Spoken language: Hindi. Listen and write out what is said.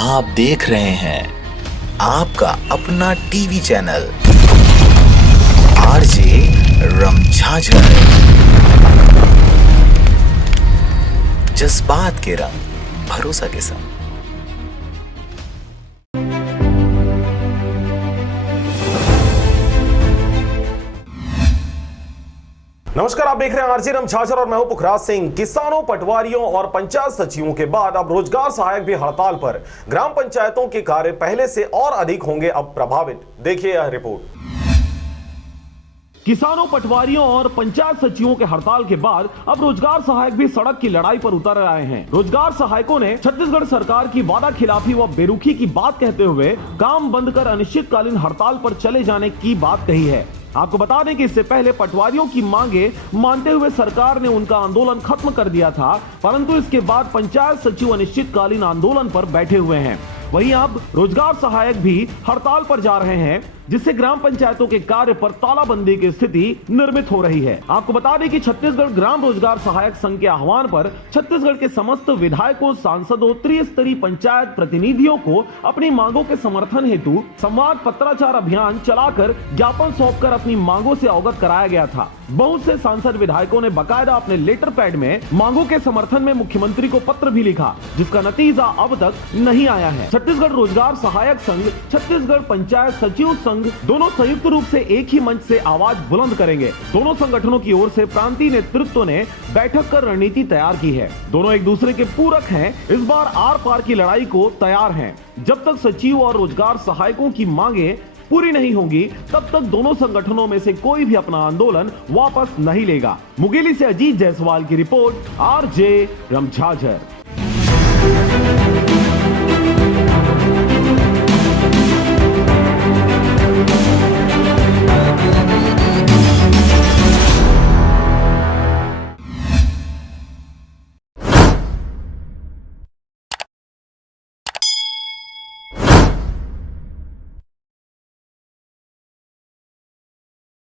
आप देख रहे हैं आपका अपना टीवी चैनल आरजे रमझाझर। जज्बात के रंग, भरोसा के संग। नमस्कार, आप देख रहे हैं आरजे रमझाझर और मैं हूं पुखराज सिंह। किसानों, पटवारियों और पंचायत सचिवों के बाद अब रोजगार सहायक भी हड़ताल पर। ग्राम पंचायतों के कार्य पहले से और अधिक होंगे अब प्रभावित। देखिए यह रिपोर्ट। किसानों, पटवारियों और पंचायत सचिवों के हड़ताल के बाद अब रोजगार सहायक भी सड़क की लड़ाई पर उतर आए हैं। रोजगार सहायकों ने छत्तीसगढ़ सरकार की वादा खिलाफी व बेरुखी की बात कहते हुए काम बंद कर अनिश्चितकालीन हड़ताल पर चले जाने की बात कही है। आपको बता दें कि इससे पहले पटवारियों की मांगे मानते हुए सरकार ने उनका आंदोलन खत्म कर दिया था, परंतु इसके बाद पंचायत सचिव अनिश्चितकालीन आंदोलन पर बैठे हुए हैं। वहीं अब रोजगार सहायक भी हड़ताल पर जा रहे हैं, जिससे ग्राम पंचायतों के कार्य पर तालाबंदी की स्थिति निर्मित हो रही है। आपको बता दें कि छत्तीसगढ़ ग्राम रोजगार सहायक संघ के आह्वान पर छत्तीसगढ़ के समस्त विधायकों, सांसदों, त्रिस्तरीय पंचायत प्रतिनिधियों को अपनी मांगों के समर्थन हेतु संवाद पत्राचार अभियान चलाकर ज्ञापन सौंपकर अपनी मांगों से अवगत कराया गया था। बहुत से सांसद विधायकों ने बकायदा अपने लेटर पैड में मांगों के समर्थन में मुख्यमंत्री को पत्र भी लिखा, जिसका नतीजा अब तक नहीं आया है। छत्तीसगढ़ रोजगार सहायक संघ, छत्तीसगढ़ पंचायत सचिव संघ दोनों संयुक्त रूप से एक ही मंच से आवाज बुलंद करेंगे। दोनों संगठनों की ओर से प्रांतीय नेतृत्व ने बैठक कर रणनीति तैयार की है। दोनों एक दूसरे के पूरक हैं, इस बार आर पार की लड़ाई को तैयार हैं। जब तक सचिव और रोजगार सहायकों की मांगे पूरी नहीं होंगी, तब तक दोनों संगठनों में से कोई भी अपना आंदोलन वापस नहीं लेगा। मुंगेली से अजीत जायसवाल की रिपोर्ट, आरजे रमझाझर।